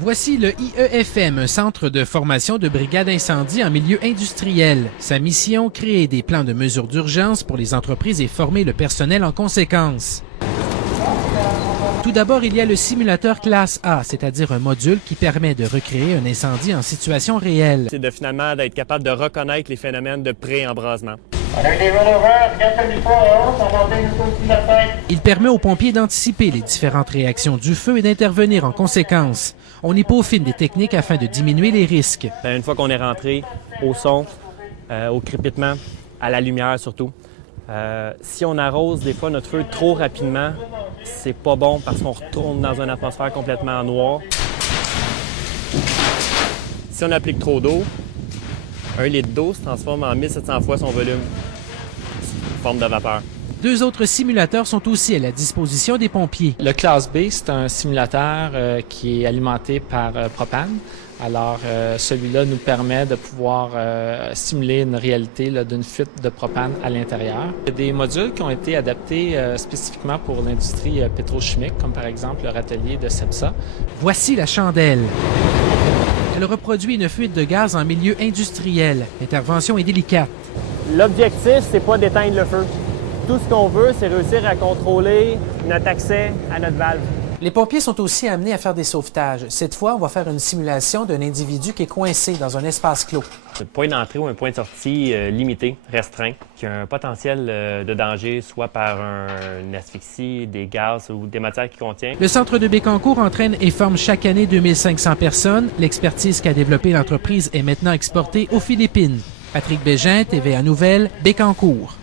Voici le IEFM, un centre de formation de brigade incendie en milieu industriel. Sa mission, créer des plans de mesures d'urgence pour les entreprises et former le personnel en conséquence. Tout d'abord, il y a le simulateur classe A, c'est-à-dire un module qui permet de recréer un incendie en situation réelle. C'est finalement d'être capable de reconnaître les phénomènes de pré-embrasement. Il permet aux pompiers d'anticiper les différentes réactions du feu et d'intervenir en conséquence. On y peaufine des techniques afin de diminuer les risques. Une fois qu'on est rentré au son, au crépitement, à la lumière surtout, si on arrose des fois notre feu trop rapidement, c'est pas bon parce qu'on retourne dans une atmosphère complètement noire. Si on applique trop d'eau, 1 litre d'eau se transforme en 1700 fois son volume, sous forme de vapeur. 2 autres simulateurs sont aussi à la disposition des pompiers. Le Class B, c'est un simulateur qui est alimenté par propane. Alors, celui-là nous permet de pouvoir simuler une réalité d'une fuite de propane à l'intérieur. Il y a des modules qui ont été adaptés spécifiquement pour l'industrie pétrochimique, comme par exemple le râtelier de Cepsa. Voici la chandelle. Elle reproduit une fuite de gaz en milieu industriel. L'intervention est délicate. L'objectif, c'est pas d'éteindre le feu. Tout ce qu'on veut, c'est réussir à contrôler notre accès à notre valve. Les pompiers sont aussi amenés à faire des sauvetages. Cette fois, on va faire une simulation d'un individu qui est coincé dans un espace clos. Un point d'entrée ou un point de sortie limité, restreint, qui a un potentiel de danger, soit par une asphyxie, des gaz ou des matières qu'il contient. Le centre de Bécancour entraîne et forme chaque année 2500 personnes. L'expertise qu'a développée l'entreprise est maintenant exportée aux Philippines. Patrick Bégin, TVA Nouvelles, Bécancour.